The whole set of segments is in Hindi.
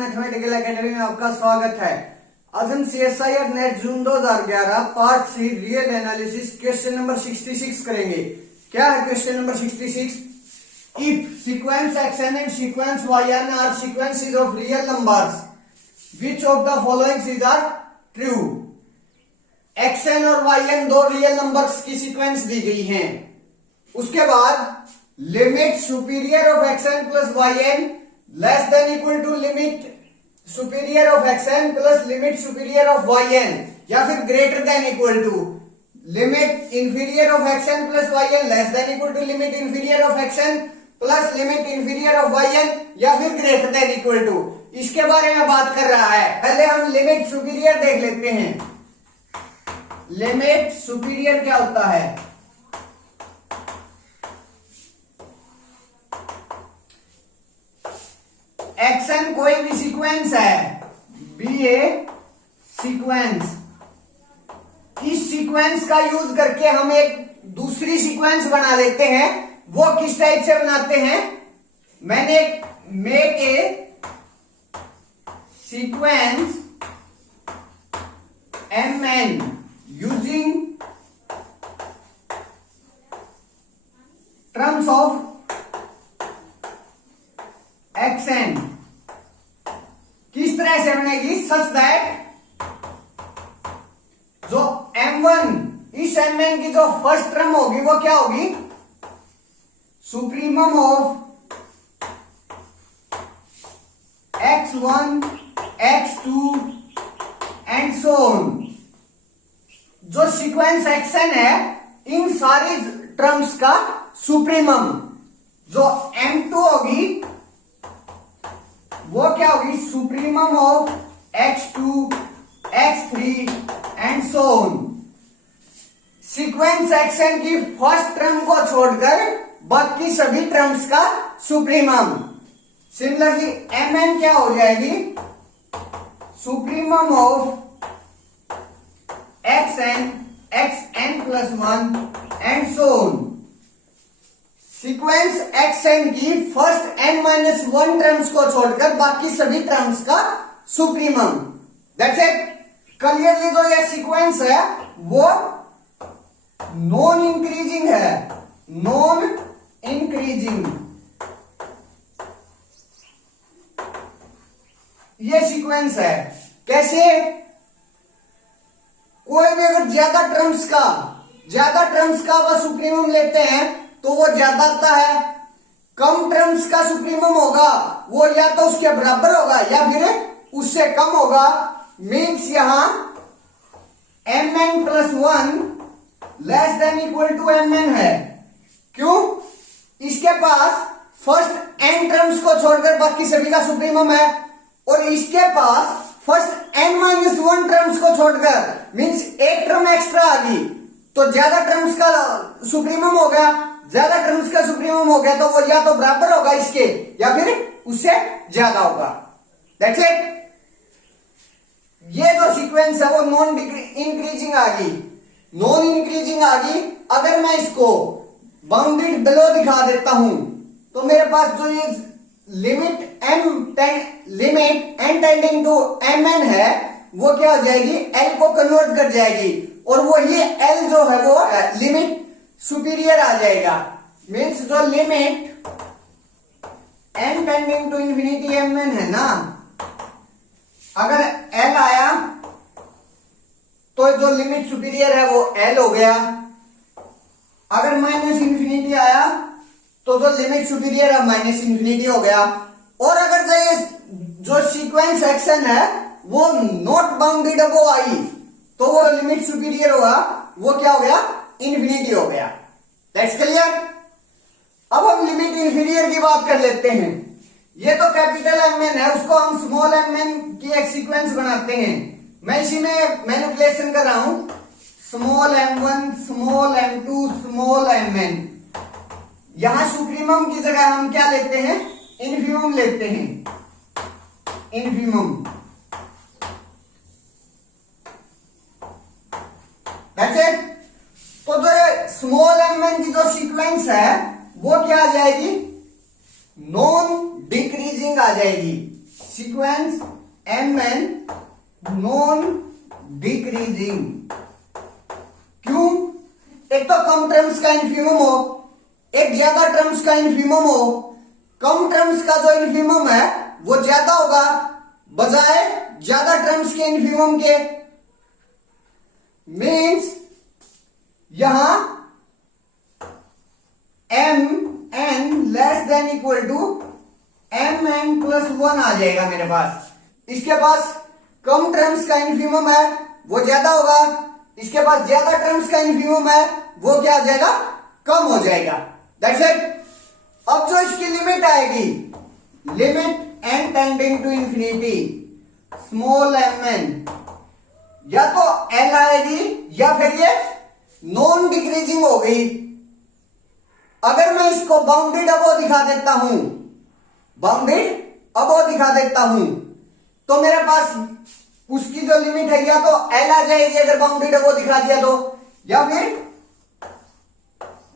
मैथमेटिकल एकेडमी में आपका स्वागत है। आज हम CSIR net June 2011 part C real analysis question number 66 करेंगे। क्या है question number 66? If sequence xn and sequence yn are sequences of real numbers which of the following are true. xn और yn दो रियल नंबर्स की सीक्वेंस दी गई हैं। उसके बाद limit superior of xn plus yn less than equal to limit superior of xn plus limit superior of yn, या फिर greater than equal to limit inferior of xn plus yn less than equal to limit inferior of xn plus limit inferior of yn, या फिर ग्रेटर देन इक्वल टू। इसके बारे में बात कर रहा है। पहले हम लिमिट सुपीरियर देख लेते हैं। लिमिट सुपीरियर क्या होता है? xn कोई भी सीक्वेंस है, बी ए सीक्वेंस, इस सीक्वेंस का यूज करके हम एक दूसरी सीक्वेंस बना लेते हैं। वो किस टाइप से बनाते हैं? मैंने make a sequence mn using terms of xn। किस तरह से बनेगी? सच दैट जो m1, इस mn की जो फर्स्ट टर्म होगी वो क्या होगी? Supremum of x1 x2 and so on. जो सीक्वेंस xn है इन सारी टर्म्स का सुप्रीमम। जो m2 होगी वो क्या होगी? Supremum of x2 x3 and so on. Sequence xn की फर्स्ट टर्म को छोड़कर बाकी सभी टर्म्स का सुप्रीमम। सिमिलरली mn क्या हो जाएगी? Supremum of xn xn plus 1 and so on. Sequence xn की फर्स्ट n-1 टर्म्स को छोड़कर बाकी सभी टर्म्स का सुप्रीमम। That's it. क्लियरली जो ये सीक्वेंस है वो नॉन इंक्रीजिंग है, नॉन इंक्रीजिंग। ये सीक्वेंस है। कैसे? कोई भी अगर ज्यादा टर्म्स का वह सुप्रीमम लेते हैं तो वो ज्यादा आता है। कम टर्म्स का सुप्रीमम होगा वो या तो उसके बराबर होगा या फिर उससे कम होगा। मीन्स यहां mn plus 1 less than equal to mn है। क्यों? इसके पास फर्स्ट n टर्म्स को छोड़कर बाकी सभी का सुप्रीमम है और इसके पास फर्स्ट n-1 टर्म्स को छोड़कर मीन्स एक टर्म एक्स्ट्रा आ गई तो ज्यादा टर्म्स का सुप्रीमम हो गया। ज्यादा टर्म्स का सुप्रीमम हो गया तो वो या तो बराबर होगा इसके या फिर उससे ज्यादा होगा। That's it. ये जो सीक्वेंस है वो नॉन इंक्रीजिंग आ गई। नॉन इंक्रीजिंग आ गई। अगर मैं इसको बाउंडेड बिलो दिखा देता हूं तो मेरे पास जो ये limit n tending to mn है वो क्या हो जाएगी? l को कन्वर्ट कर जाएगी और वो ये l जो है वो लिमिट सुपीरियर आ जाएगा। मीन्स जो limit n tending to infinity mn है ना, अगर l आया तो जो लिमिट सुपीरियर है वो l हो गया। अगर माइनस इंफिनिटी आया तो जो लिमिट सुपीरियर है माइनस इंफिनिटी हो गया। और अगर जो सीक्वेंस xn है वो नॉट बाउंडेड अबव आई तो वो लिमिट सुपीरियर होगा, वो क्या हो गया? इंफिनिटी हो गया। That's clear. अब हम लिमिट इंफीरियर की बात कर लेते हैं। ये तो कैपिटल mn है, उसको हम स्मॉल mn की एक सीक्वेंस बनाते हैं। मैं इसी में मैनिपुलेशन कर रहा हूं। Small m1 small m2 small mn। यहां सुप्रीमम की जगह हम क्या लेते हैं? इनफीमम लेते हैं। इनफीमम। ऐसे तो जो स्मॉल mn की जो सीक्वेंस है वो क्या आ जाएगी? नॉन डिक्रीजिंग आ जाएगी। Sequence mn non decreasing. क्यों? एक तो कम टर्म्स का इन्फिमम हो, एक ज्यादा टर्म्स का इन्फिमम हो। कम टर्म्स का जो इन्फिमम है वो ज्यादा होगा बजाय ज्यादा टर्म्स के इन्फिमम के। मीन्स यहां m n less than equal to M N plus one आ जाएगा मेरे पास। इसके पास कम टर्म्स का इन्फिमम है वो ज्यादा होगा, इसके पास ज्यादा टर्म्स का इन्फिमम है वो क्या आ जाएगा, कम हो जाएगा। That's it. अब जो इसकी लिमिट आएगी, limit N tending to infinity small M N, या तो एल आएगी या फिर ये नॉन डिक्रीजिंग हो गई। अगर मैं इसको बाउंडेड अबो दिखा देता हूं, बाउंडेड अबो दिखा देता हूं, तो मेरे पास उसकी जो लिमिट है या तो एल आ जाएगी अगर बाउंडेड अबो दिखा दिया तो, या फिर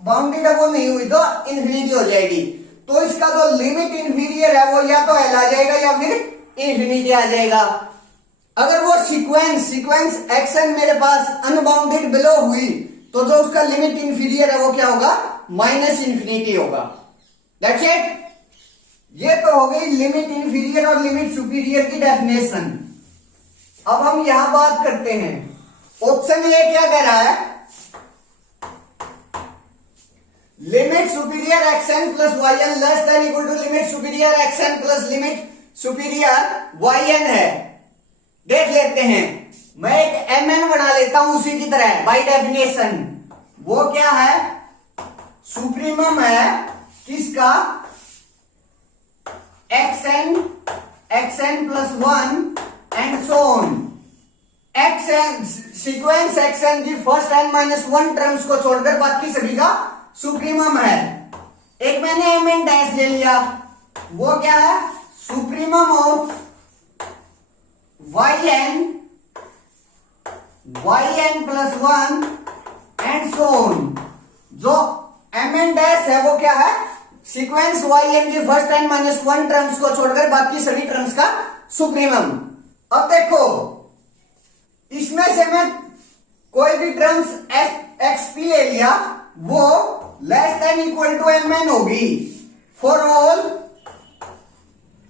बाउंडेड अबो नहीं हुई तो इंफिनिटी हो जाएगी। तो इसका जो लिमिट इंफीरियर है वो या तो एल आ जाएगा या फिर इंफिनिटी आ जाएगा। अगर वो सीक्वेंस एक्शन मेरे पास अनबाउंडेड बिलो हुई तो जो उसका लिमिट इंफीरियर है वो क्या होगा, माइनस इंफिनिटी होगा। That's it. ये तो हो गई लिमिट इंफीरियर और लिमिट सुपीरियर की डेफिनेशन। अब हम यहां बात करते हैं, ऑप्शन ए क्या कह रहा है, limit superior x n plus Y N less than equal to limit superior x n plus limit superior Y N है। देख लेते हैं, मैं एक एम एन बना लेता हूं उसी की तरह बाय डेफिनेशन। वो क्या है, सुप्रीमम है किसका, x n plus one and so on. X n sequence x n की first N minus one terms को छोड़कर बाकी सभी का सुप्रीमम है। एक मैंने एम एन डैश ले लिया, वो क्या है, supremum of Y N plus one and so on. जो एम एन डैश है वो क्या है, सीक्वेंस वाई एन की first N minus one terms को छोड़कर बाकी सभी टर्म्स का सुप्रीमम। अब देखो इसमें से मैं कोई भी टर्म्स एक्स पी ले लिया, वो less than equal to M n होगी for all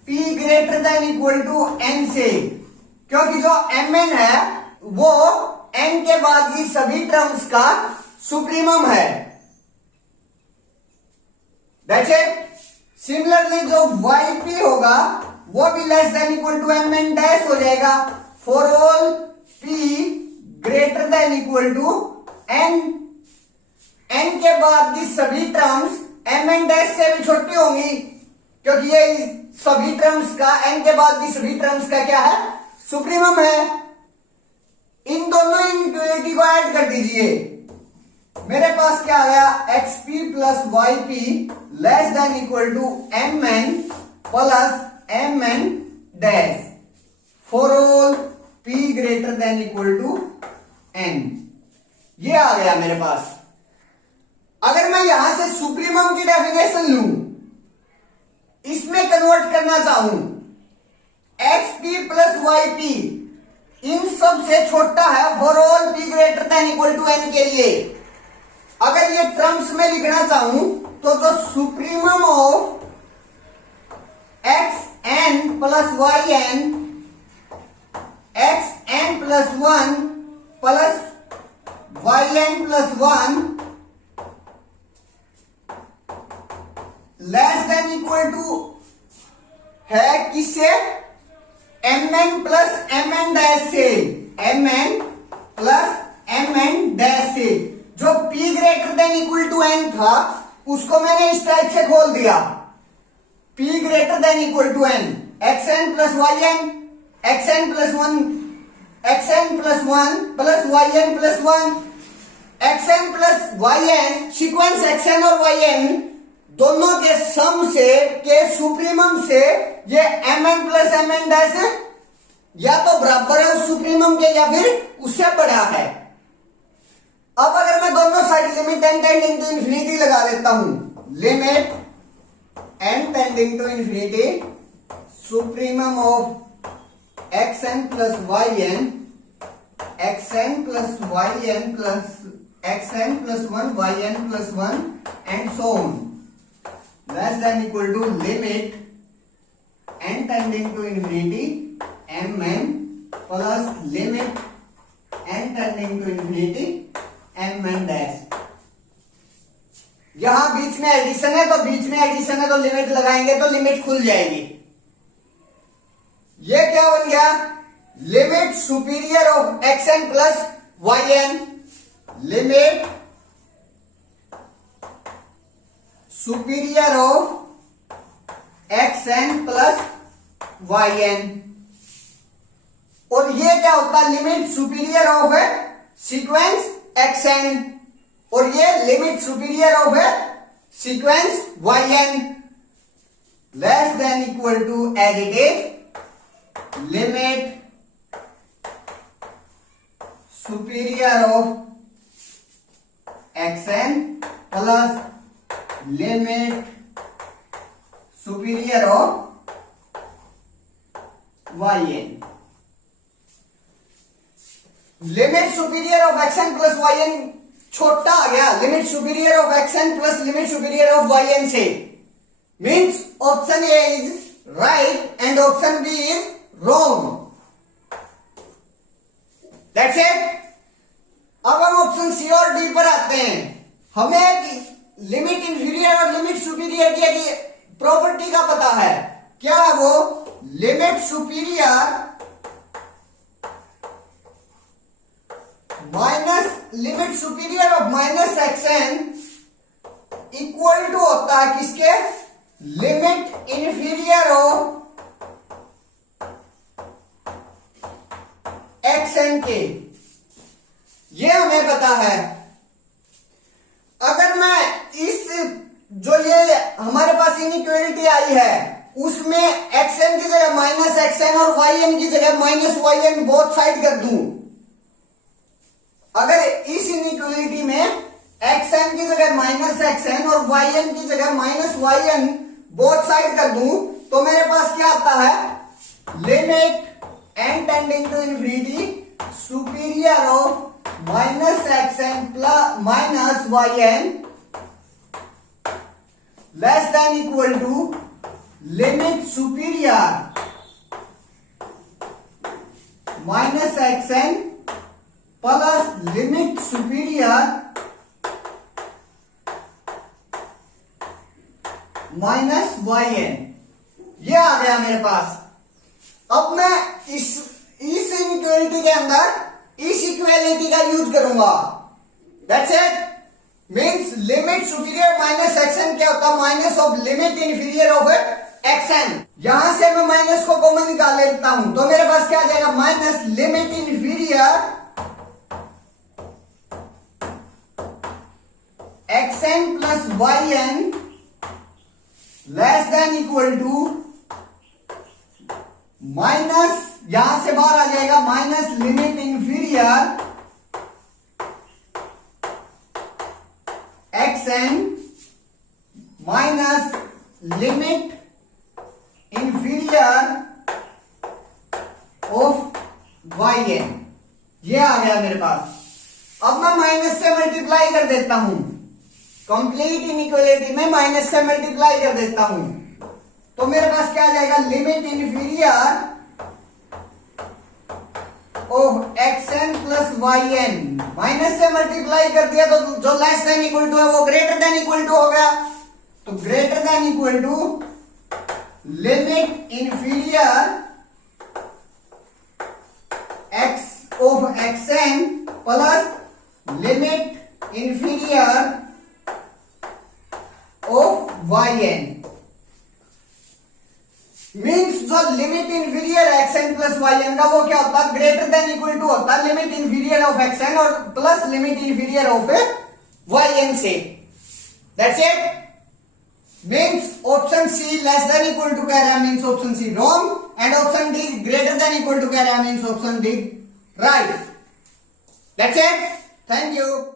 P greater than equal to n से, क्योंकि जो एम एन है वो एन के बाद की सभी टर्म्स का सुप्रीमम है। That's it. सिमिलरली जो वाई पी होगा वो भी less than equal to M N dash हो जाएगा for all P greater than equal to N. N के बाद की सभी टर्म्स एम एन डैश से भी छोटी होंगी, क्योंकि ये सभी टर्म्स का एन के बाद की सभी टर्म्स का क्या है, सुप्रीमम है। इन दोनों इनइक्वालिटी को ऐड कर दीजिए, मेरे पास क्या आ गया, X P plus Y P less than equal to M N plus M N dash for all P greater than equal to N. ये आ गया मेरे पास। अगर मैं यहां से सुप्रीमम की डेफिनेशन लूं, इसमें कन्वर्ट करना चाहूं, x P plus Y p इन सब से छोटा है for all P greater than equal to n के लिए। अगर ये टर्म्स में लिखना चाहूं तो जो supremum of x N plus Y N, x N plus one plus Y N plus one less than equal to है किससे, m N plus M N dash से, m N plus M N dash से। जो p greater than equal to n था उसको मैंने इस टाइप से खोल दिया, p greater than equal to n, X N plus Y N, x N plus one, X N plus one plus Y N plus one, X N plus Y N, sequence X N और वाई एन दोनों के सम से के सुप्रीमम से ये M N plus M N dash या तो बराबर है उस सुप्रीमम के या फिर उससे बड़ा है। अब अगर मैं दोनों side limit N tending to infinity लगा देता हूं, limit N tending to infinity supremum of xn plus yn, xn plus yn plus xn plus 1 yn plus 1 and so on less than equal to limit n tending to infinity mn plus limit n tending to infinity mn dash. यहां बीच में एडिशन है तो बीच में एडिशन है तो लिमिट लगाएंगे तो लिमिट खुल जाएगी। ये क्या बन गया? Limit superior of xn plus yn, limit superior of xn plus yn। और ये क्या होता है? लिमिट सुपीरियर ऑफ है सीक्वेंस xn और ये लिमिट सुपीरियर ऑफ है sequence yn less than equal to as it is limit superior of xn plus limit superior of yn। Limit superior of xn plus yn छोटा आ गया limit superior of xn plus limit superior of yn से, means option A is right and option B is wrong. That's it. अब हम ऑप्शन सी और डी पर आते हैं। हमें लिमिट इंफीरियर और लिमिट सुपीरियर की प्रॉपर्टी का पता है। क्या है वो? Limit superior minus limit superior of minus xn equal to होता है किसके? लिमिट इंफीरियर ऑफ xn के। ये हमें पता है। अगर मैं इस जो ये हमारे पास इनइक्वालिटी आई है उसमें xn की जगह माइनस xn और yn की जगह माइनस yn बोथ साइड कर दूं, अगर इस इनइक्वालिटी में xn की जगह माइनस xn और yn की जगह माइनस yn बोथ साइड कर दूं तो मेरे पास क्या आता है? Limit n tending to infinity superior of minus xn plus minus yn less than equal to limit superior minus xn plus limit superior minus yn। ये आ गया मेरे पास। अब मैं इस इनइक्वालिटी के अंदर इस इक्वालिटी का यूज करूंगा। That's it. Means limit superior minus xn क्या होता है? Minus of limit inferior of xn। यहां से मैं माइनस को कॉमन निकाल लेता हूं तो मेरे पास क्या आ जाएगा? Minus limit inferior xn plus yn less than equal to minus, यहां से बाहर आ जाएगा minus limit inferior xn minus limit inferior of yn। ये आ गया मेरे पास। अब मैं माइनस से मल्टीप्लाई कर देता हूं, कंप्लीट इनइक्वालिटी में माइनस से मल्टीप्लाई कर देता हूं तो मेरे पास क्या आ जाएगा? Limit inferior of xn plus yn। Minus से मल्टीप्लाई कर दिया तो जो लेस देन इक्वल टू है वो ग्रेटर देन इक्वल टू हो गया। तो greater than equal to limit inferior x of xn plus limit inferior of yn। Means जो limit inferior xn plus yn का वो क्या होता है? ग्रेटर देन इक्वल टू होता है लिमिट इंफीरियर ऑफ xn और plus limit inferior of yn से। That's it. Means option C less than equal to कह रहा है, means option C wrong and option D greater than equal to कह रहा है, means option D right. That's it. Thank you.